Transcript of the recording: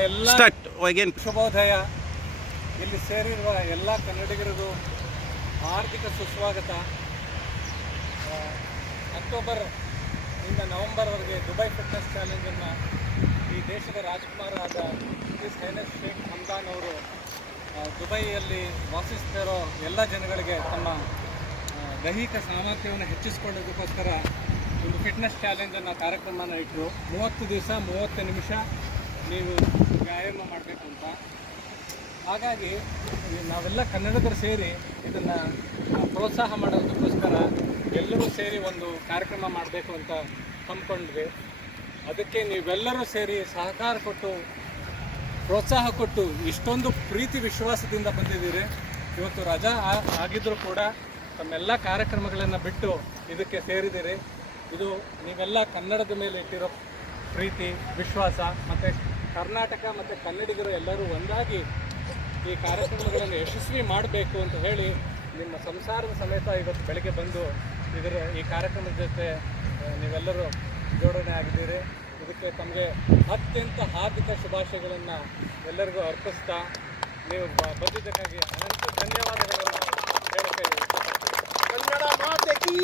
ಎಲ್ಲ ಶುಭೋದಯ. ಇಲ್ಲಿ ಸೇರಿರುವ ಎಲ್ಲ ಕನ್ನಡಿಗರಿಗೂ ಹಾರ್ದಿಕ ಸುಸ್ವಾಗತ. ಅಕ್ಟೋಬರ್ ಇಂದ ನವೆಂಬರ್ವರೆಗೆ ದುಬೈ ಫಿಟ್ನೆಸ್ ಚಾಲೆಂಜನ್ನು ಈ ದೇಶದ ರಾಜಕುಮಾರ ಆದ ಹಿಸ್ ಹೈನೆಸ್ ಶೇಖ್ ಹಮ್ದಾನ್ ಅವರು ದುಬೈಯಲ್ಲಿ ವಾಸಿಸ್ತಿರೋ ಎಲ್ಲ ಜನಗಳಿಗೆ ತಮ್ಮ ದೈಹಿಕ ಸಾಮರ್ಥ್ಯವನ್ನು ಹೆಚ್ಚಿಸಿಕೊಳ್ಳೋದಕ್ಕೋಸ್ಕರ ಒಂದು ಫಿಟ್ನೆಸ್ ಚಾಲೆಂಜನ್ನು ಕಾರ್ಯಕ್ರಮನ ಇಟ್ಟರು. 30 ದಿವಸ 30 ನಿಮಿಷ ನೀವು ವ್ಯಾಯಾಮ ಮಾಡಬೇಕು ಅಂತ. ಹಾಗಾಗಿ ನಾವೆಲ್ಲ ಕನ್ನಡಿಗರು ಸೇರಿ ಇದನ್ನು ಪ್ರೋತ್ಸಾಹ ಮಾಡೋದಕ್ಕೋಸ್ಕರ ಎಲ್ಲರೂ ಸೇರಿ ಒಂದು ಕಾರ್ಯಕ್ರಮ ಮಾಡಬೇಕು ಅಂತ ಹಮ್ಮಿಕೊಂಡ್ವಿ. ಅದಕ್ಕೆ ನೀವೆಲ್ಲರೂ ಸೇರಿ ಸಹಕಾರ ಕೊಟ್ಟು ಪ್ರೋತ್ಸಾಹ ಕೊಟ್ಟು ಇಷ್ಟೊಂದು ಪ್ರೀತಿ ವಿಶ್ವಾಸದಿಂದ ಬಂದಿದ್ದೀರಿ. ಇವತ್ತು ರಜಾ ಆಗಿದ್ದರೂ ಕೂಡ ತಮ್ಮೆಲ್ಲ ಕಾರ್ಯಕ್ರಮಗಳನ್ನು ಬಿಟ್ಟು ಇದಕ್ಕೆ ಸೇರಿದ್ದೀರಿ. ಇದು ನೀವೆಲ್ಲ ಕನ್ನಡದ ಮೇಲೆ ಇಟ್ಟಿರೋ ಪ್ರೀತಿ ವಿಶ್ವಾಸ ಮತ್ತು ಕರ್ನಾಟಕ ಮತ್ತು ಕನ್ನಡಿಗರು ಎಲ್ಲರೂ ಒಂದಾಗಿ ಈ ಕಾರ್ಯಕ್ರಮಗಳನ್ನು ಯಶಸ್ವಿ ಮಾಡಬೇಕು ಅಂತ ಹೇಳಿ ನಿಮ್ಮ ಸಂಸಾರದ ಸಮೇತ ಇವತ್ತು ಬೆಳಗ್ಗೆ ಬಂದು ಈ ಕಾರ್ಯಕ್ರಮದ ಜೊತೆ ನೀವೆಲ್ಲರೂ ಜೋಡಣೆ ಆಗಿದ್ದೀರಿ. ಇದಕ್ಕೆ ತಮಗೆ ಅತ್ಯಂತ ಹಾರ್ದಿಕ ಶುಭಾಶಯಗಳನ್ನು ಎಲ್ಲರಿಗೂ ಅರ್ಪಿಸ್ತಾ ನೀವು ಬಂದಿದ್ದಕ್ಕಾಗಿ ಅನಂತ ಧನ್ಯವಾದಗಳನ್ನು ಹೇಳಕ್ಕೆ ಕನ್ನಡ ಮಾತೆ ಕೀ